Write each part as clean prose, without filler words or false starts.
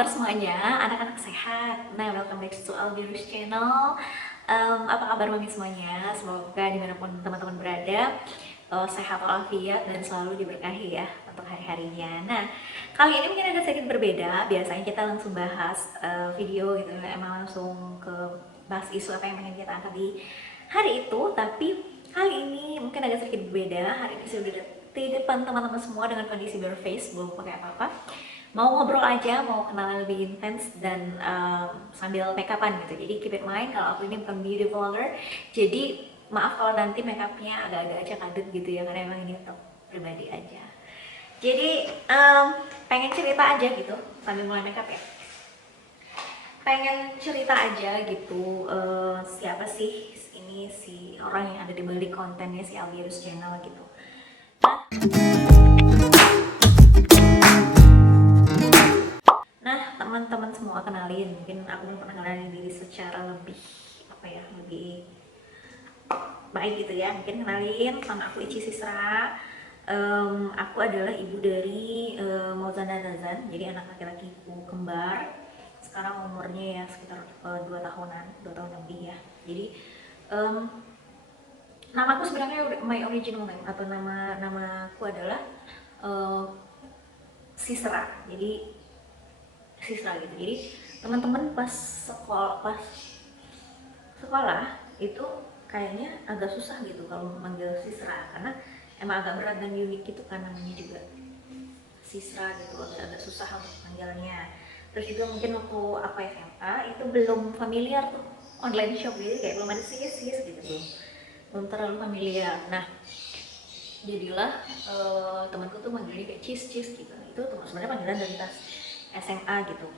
kabar semuanya, anak-anak sehat? Nah, welcome back to Albirus Channel. Apa kabar mami semuanya? Semoga dimanapun teman-teman berada, sehat walafiat dan selalu diberkahi ya untuk hari-harinya. Nah, kali ini mungkin agak sedikit berbeda. Biasanya kita langsung bahas video gitu, emang langsung ke bahas isu apa yang ingin kita angkat di hari itu. Tapi kali ini mungkin agak sedikit berbeda. Hari ini sudah di depan teman-teman semua dengan kondisi bare face, belum pakai apa-apa, mau ngobrol aja, mau kenalan lebih intens dan sambil make upan gitu. Jadi keep in mind kalau aku ini bukan beauty vlogger, jadi maaf kalau nanti make upnya agak-agak aja kadet gitu ya, karena emang ini untuk pribadi aja. Jadi pengen cerita aja gitu sambil mulai make up ya, pengen cerita aja gitu, siapa sih ini si orang yang ada di balik kontennya si Albirus Channel gitu. Nah, teman-teman semua kenalin, mungkin aku belum pernah kenalin diri secara lebih apa ya, lebih baik gitu ya. Mungkin kenalin, sama aku Ici Sisra. Aku adalah ibu dari Mauzan dan Nazan, jadi anak laki-lakiku kembar. Sekarang umurnya ya sekitar 2 tahunan, 2 tahun lebih ya. Jadi namaku sebenarnya my original name atau namaku adalah Sisra. Jadi Sisra gitu. Jadi teman-teman pas sekolah itu kayaknya agak susah gitu kalau manggil Sisra, karena emang agak berat dan unik gitu kan, namanya juga Sisra gitu, agak susah untuk manggilnya. Terus juga mungkin waktu aku SMA itu belum familiar tuh online shop, jadi kayak belum ada sis gitu, belum terlalu familiar. Nah, jadilah temanku tuh manggilnya kayak cis gitu. Itu sebenarnya panggilan dari tas SMA gitu.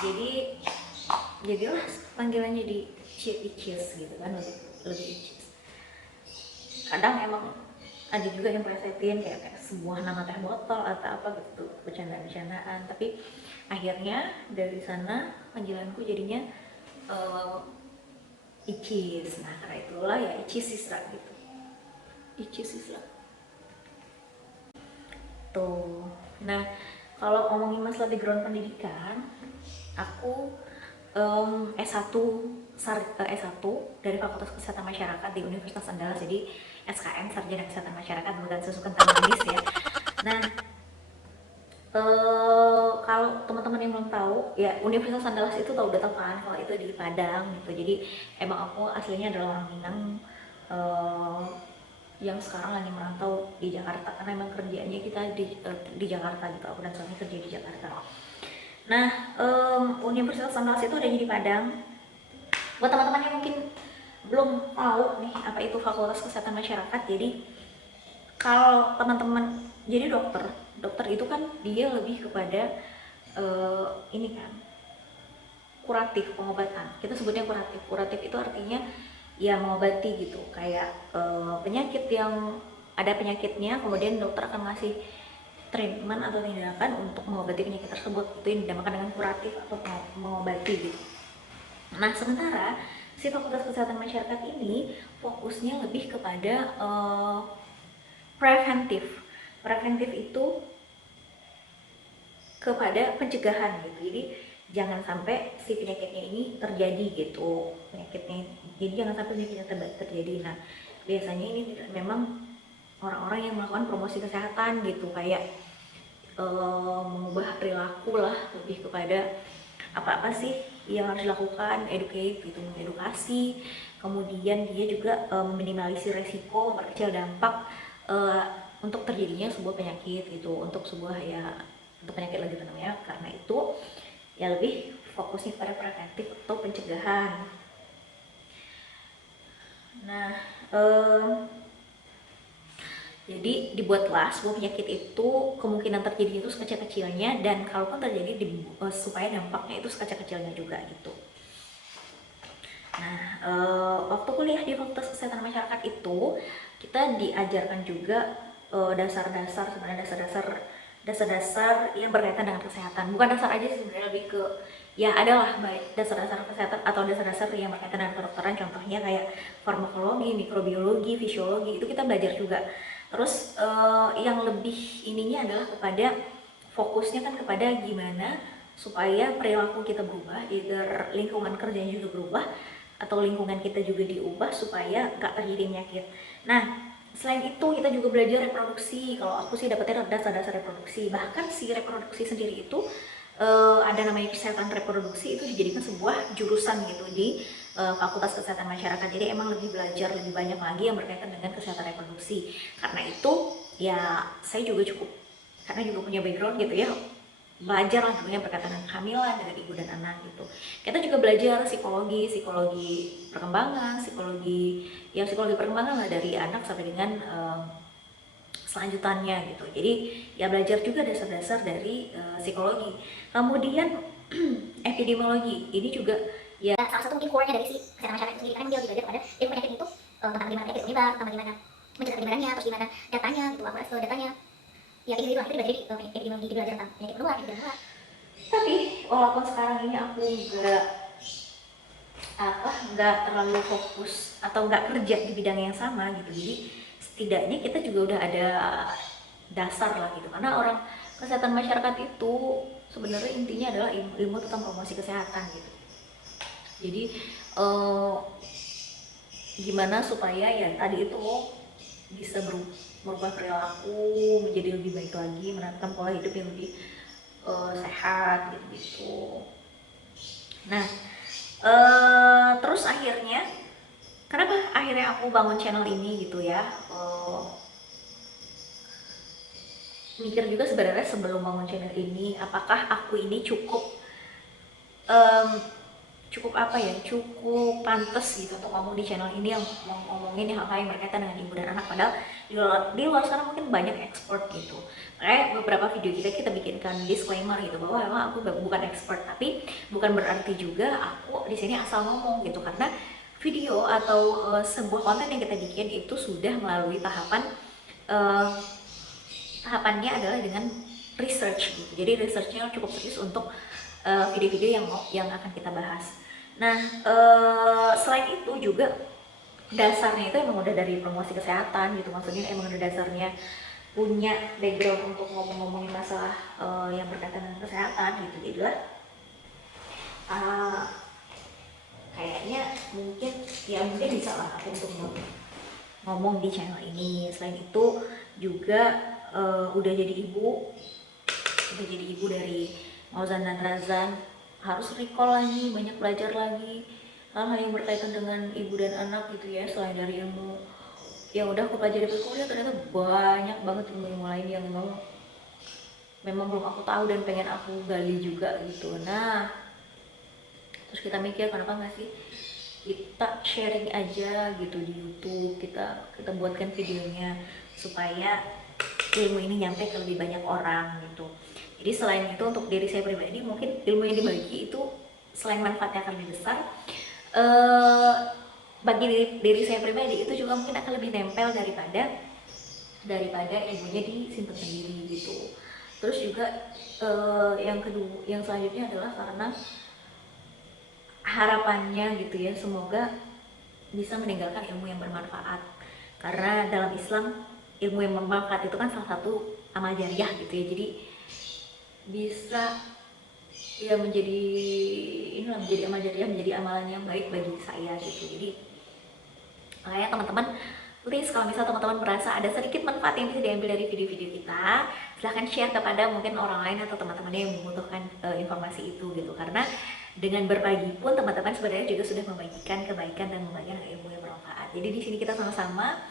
Jadi jadilah panggilannya di Icis gitu kan, lebih Icis. Kadang emang ada juga yang presetin kayak sebuah nama teh botol atau apa gitu, bercandaan, tapi akhirnya dari sana panggilanku jadinya Icis. Nah, karena itulah ya Icis Sisra gitu, Icis Sisra tuh. Nah, kalau ngomongin masalah background pendidikan, aku S1 S1 dari Fakultas Kesehatan Masyarakat di Universitas Andalas, jadi SKM Sarjana Kesehatan Masyarakat, bukan susu kental manis ya. Nah, kalau teman-teman yang belum tahu ya, Universitas Andalas itu udah tahu kan kalau itu di Padang gitu. Jadi emang aku aslinya adalah orang Minang, yang sekarang lagi merantau di Jakarta karena emang kerjanya kita di Jakarta gitu. Aku dan suami kerja di Jakarta. Nah, Universitas Andalas itu ada di Padang. Buat teman-teman yang mungkin belum tahu nih apa itu Fakultas Kesehatan Masyarakat, jadi kalau teman-teman jadi dokter itu kan dia lebih kepada ini kan, kuratif, pengobatan. Kita sebutnya kuratif itu artinya ya mengobati gitu, kayak penyakit yang ada penyakitnya, kemudian dokter akan ngasih treatment atau tindakan untuk mengobati penyakit tersebut. Itu yang dinamakan dengan kuratif atau mengobati gitu. Nah, sementara si Fakultas Kesehatan Masyarakat ini fokusnya lebih kepada preventif. Preventif itu kepada pencegahan gitu. Jadi jangan sampai si penyakitnya ini terjadi gitu, jadi jangan sampai penyakitnya terjadi. Nah, biasanya ini memang orang-orang yang melakukan promosi kesehatan gitu, kayak mengubah perilaku lah, lebih kepada apa sih yang harus dilakukan, educate gitu, mengedukasi. Kemudian dia juga meminimalisir resiko, memperkecil dampak untuk terjadinya sebuah penyakit gitu, untuk penyakit lagi namanya. Karena itu ya lebih fokusnya pada preventif atau pencegahan. Nah, jadi dibuatlah sebuah penyakit itu kemungkinan terjadi itu sekecil-kecilnya, dan kalaupun terjadi supaya dampaknya itu sekecil-kecilnya juga gitu. Nah, waktu kuliah di Fakultas Kesehatan Masyarakat itu kita diajarkan juga dasar-dasar yang berkaitan dengan kesehatan. Bukan dasar aja sih sebenarnya, lebih ke ya adalah baik dasar-dasar kesehatan atau dasar-dasar yang berkaitan dengan kedokteran. Contohnya kayak farmakologi, mikrobiologi, fisiologi, itu kita belajar juga. Terus yang lebih ininya adalah kepada fokusnya kan kepada gimana supaya perilaku kita berubah, either lingkungan kerjanya juga berubah atau lingkungan kita juga diubah supaya nggak terjadi penyakit. Nah, selain itu kita juga belajar reproduksi. Kalau aku sih dapetnya dasar-dasar reproduksi. Bahkan si reproduksi sendiri itu ada namanya kesehatan reproduksi, itu dijadikan sebuah jurusan gitu di Fakultas Kesehatan Masyarakat. Jadi emang lebih belajar lebih banyak lagi yang berkaitan dengan kesehatan reproduksi. Karena itu ya saya juga cukup, karena juga punya background gitu ya, belajar lah tentunya berkaitan dengan kehamilan dengan ibu dan anak gitu. Kita juga belajar psikologi perkembangan, psikologi perkembangan lah dari anak sampai dengan selanjutannya gitu. Jadi ya belajar juga dasar-dasar dari psikologi. Kemudian epidemiologi ini juga ya salah satu mungkin core-nya dari si kesehatan masyarakat itu sendiri, karena dia lebih belajar pada ilmu penyakit itu, tentang bagaimana penyakit menyebar, tentang bagaimana mencegah penyebarannya, terus gimana datanya gitu, akurat datanya. Ya kayak gitu lah, itu belajar di epidemiologi, belajar tentang penyakit menular. Tapi walaupun sekarang ini aku nggak terlalu fokus atau nggak kerja di bidang yang sama gitu, jadi setidaknya kita juga udah ada dasar lah gitu, karena orang kesehatan masyarakat itu sebenarnya intinya adalah ilmu tentang promosi kesehatan gitu. Jadi gimana supaya ya tadi itu bisa merubah perilaku menjadi lebih baik lagi, menerapkan pola hidup yang lebih sehat gitu. Nah, terus akhirnya kenapa akhirnya aku bangun channel ini gitu ya, mikir juga sebenarnya sebelum bangun channel ini, apakah aku ini cukup cukup pantas gitu untuk ngomong di channel ini, yang ngomongin hal-hal yang berkaitan dengan ibu dan anak. Padahal di luar sana mungkin banyak expert gitu. Kayak beberapa video kita bikinkan disclaimer gitu bahwa memang aku bukan expert, tapi bukan berarti juga aku di sini asal ngomong gitu, karena video atau sebuah konten yang kita bikin itu sudah melalui tahapannya adalah dengan research gitu. Jadi researchnya cukup serius untuk video-video yang akan kita bahas. Nah, selain itu juga dasarnya itu emang udah dari promosi kesehatan gitu, maksudnya emang udah dasarnya punya background untuk ngomongin masalah yang berkaitan dengan kesehatan gitu. Jadilah kayaknya mungkin bisa lah aku untuk ngomong di channel ini. Selain itu juga udah jadi ibu dari Mauzan dan Razan, harus recall lagi, banyak belajar lagi hal-hal yang berkaitan dengan ibu dan anak gitu ya. Selain dari ilmu yang udah aku pelajari di kuliah, ternyata banyak banget ilmu lain yang memang belum aku tahu dan pengen aku gali juga gitu. Nah, terus kita mikir kenapa nggak sih kita sharing aja gitu di YouTube, kita buatkan videonya supaya ilmu ini nyampe ke lebih banyak orang gitu. Jadi selain itu untuk diri saya pribadi, mungkin ilmu yang dibagi itu selain manfaatnya akan lebih besar, bagi diri saya pribadi itu juga mungkin akan lebih nempel daripada ilmunya disimpan sendiri gitu. Terus juga yang selanjutnya adalah karena harapannya gitu ya, semoga bisa meninggalkan ilmu yang bermanfaat, karena dalam Islam ilmu yang bermanfaat itu kan salah satu amal jariah gitu ya. Jadi bisa ya menjadi amal jariah, menjadi amalan yang baik bagi saya gitu. Jadi makanya teman-teman, please kalau misal teman-teman merasa ada sedikit manfaat yang bisa diambil dari video-video kita, silahkan share kepada mungkin orang lain atau teman-teman yang membutuhkan informasi itu gitu. Karena dengan berbagi pun teman-teman sebenarnya juga sudah membagikan kebaikan dan membagikan ilmu yang bermanfaat. Jadi di sini kita sama-sama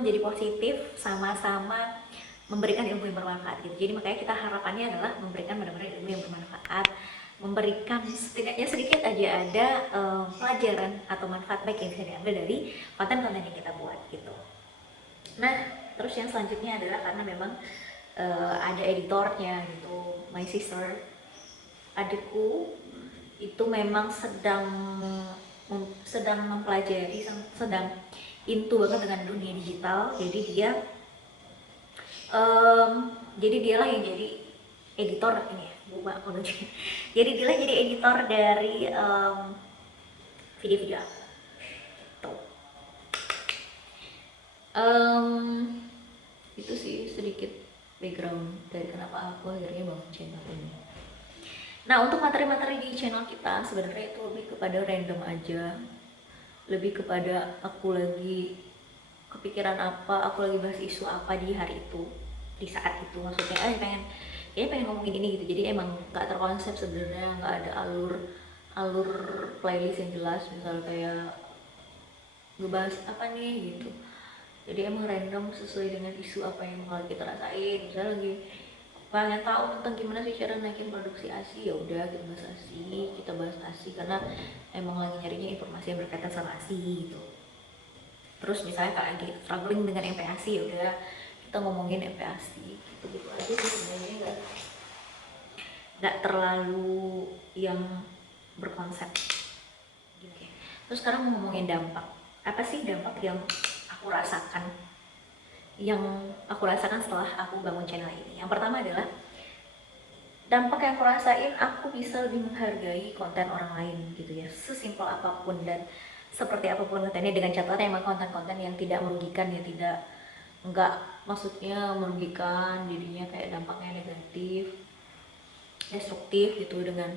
menjadi positif, sama-sama memberikan ilmu yang bermanfaat gitu. Jadi makanya kita harapannya adalah memberikan benar-benar ilmu yang bermanfaat, memberikan setidaknya sedikit aja ada pelajaran atau manfaat baik yang bisa diambil dari konten-konten yang kita buat gitu. Nah, terus yang selanjutnya adalah karena memang ada editornya gitu, my sister, adikku itu memang sedang mempelajari, sedang into banget dengan dunia digital. Jadi dialah yang jadi editor ini ya, jadi dialah jadi editor dari video-video aku tuh. Em, itu sih sedikit background dari kenapa aku akhirnya bangun channel ini. Nah, untuk materi-materi di channel kita sebenarnya itu lebih kepada random aja, lebih kepada aku lagi kepikiran apa, aku lagi bahas isu apa di hari itu, di saat itu. Maksudnya pengen ngomongin ini gitu. Jadi emang nggak terkonsep sebenarnya, nggak ada alur playlist yang jelas, misal kayak ngebahas apa nih gitu. Jadi emang random sesuai dengan isu apa yang bakal kita rasain. Misalnya lagi pengen tahu tentang gimana sih cara naikin produksi ASI, ya udah kita bahas ASI, kita bahas ASI karena emang lagi nyarinya informasi yang berkaitan sama ASI gitu. Terus misalnya kalau lagi struggling dengan MPASI, ya udah kita ngomongin MPASI gitu aja sih sebenarnya, nggak terlalu yang berkonsep gitu ya. Terus sekarang ngomongin dampak, apa sih dampak yang aku rasakan setelah aku bangun channel ini. Yang pertama adalah dampak yang aku rasain, aku bisa lebih menghargai konten orang lain gitu ya, sesimpel apapun dan seperti apapun kontennya, dengan catatan emang konten-konten yang tidak merugikan ya, tidak enggak maksudnya merugikan jadinya kayak dampaknya negatif, destruktif gitu dengan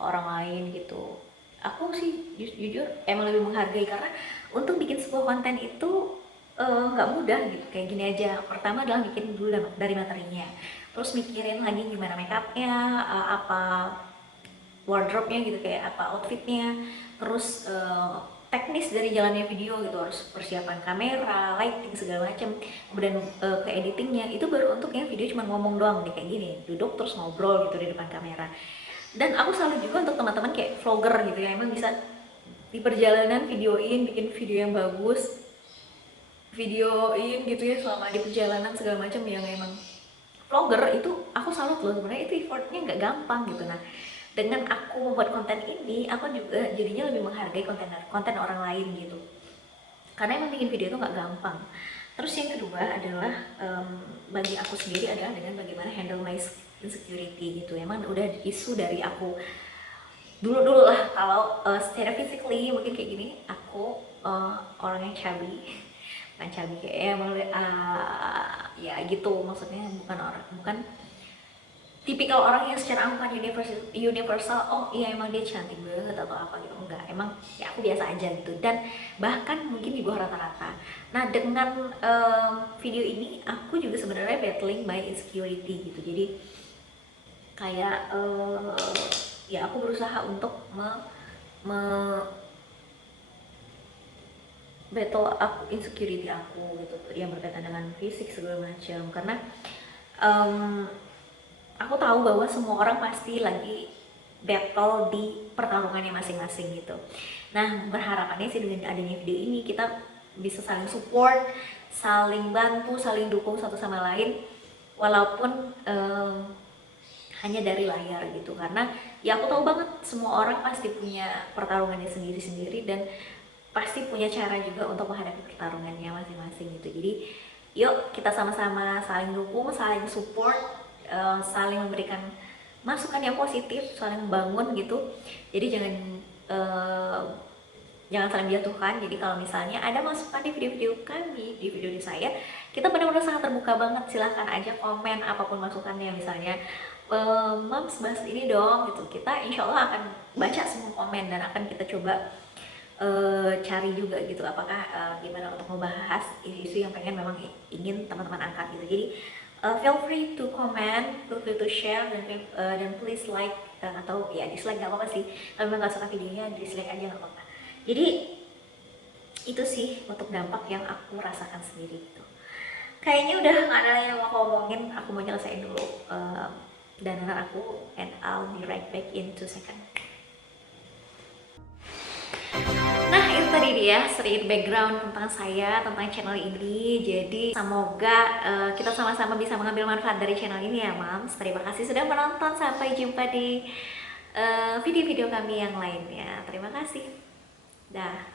orang lain gitu. Aku sih jujur emang lebih menghargai karena untuk bikin sebuah konten itu nggak mudah gitu. Kayak gini aja, pertama adalah bikin dulu dari materinya, terus mikirin lagi gimana makeupnya, apa wardrobe-nya gitu, kayak apa outfitnya, terus teknis dari jalannya video gitu, harus persiapan kamera, lighting segala macam, kemudian ke editingnya itu baru untuk yang video cuma ngomong doang nih kayak gini, duduk terus ngobrol gitu di depan kamera. Dan aku salut juga untuk teman-teman kayak vlogger gitu ya, emang bisa di perjalanan videoin, bikin video yang bagus, videoin gitu ya selama di perjalanan segala macam, yang emang vlogger itu aku salut loh, sebenarnya itu effortnya nggak gampang gitu. Nah, dengan aku membuat konten ini, aku juga jadinya lebih menghargai konten orang lain gitu, karena emang bikin video itu nggak gampang. Terus yang kedua adalah bagi aku sendiri adalah dengan bagaimana handle my insecurity gitu. Emang udah isu dari aku dulu lah, kalau secara physically mungkin kayak gini, aku orang yang chubby, bukan chubby kayak emang ya gitu, maksudnya bukan tipikal orang yang secara anggapan universal, oh iya emang dia cantik banget atau apa gitu, enggak, emang ya aku biasa aja gitu, dan bahkan mungkin di bawah rata-rata. Nah, dengan video ini aku juga sebenarnya battling my insecurity gitu. Jadi kayak ya aku berusaha untuk battle up insecurity aku gitu, yang berkaitan dengan fisik segala macam, karena aku tahu bahwa semua orang pasti lagi battle di pertarungannya masing-masing gitu. Nah, berharapannya sih dengan adanya video ini kita bisa saling support, saling bantu, saling dukung satu sama lain, walaupun hanya dari layar gitu. Karena ya aku tahu banget semua orang pasti punya pertarungannya sendiri-sendiri dan pasti punya cara juga untuk menghadapi pertarungannya masing-masing gitu. Jadi yuk kita sama-sama saling dukung, saling support, saling memberikan masukan yang positif, saling membangun gitu. Jadi jangan saling menjatuhkan. Jadi kalau misalnya ada masukan di video-video kami, di video saya, kita benar-benar sangat terbuka banget, silahkan aja komen apapun masukannya. Misalnya Mams bahas ini dong gitu, kita insya Allah akan baca semua komen dan akan kita coba cari juga gitu apakah gimana untuk membahas isu-isu yang pengen memang ingin teman-teman angkat gitu. Jadi feel free to comment, feel free to share, dan please like atau ya dislike nggak apa-apa sih, kalau memang nggak suka videonya dislike aja nggak apa-apa. Jadi itu sih untuk dampak yang aku rasakan sendiri gitu. Kayaknya udah nggak ada yang mau ngomongin, aku mau nyelesain dulu dandanan aku, and I'll be right back in 2 seconds. Nah, itu tadi dia sedikit background tentang saya, tentang channel ini. Jadi semoga kita sama-sama bisa mengambil manfaat dari channel ini ya, Mams. Terima kasih sudah menonton, sampai jumpa di video-video kami yang lainnya. Terima kasih. Dah.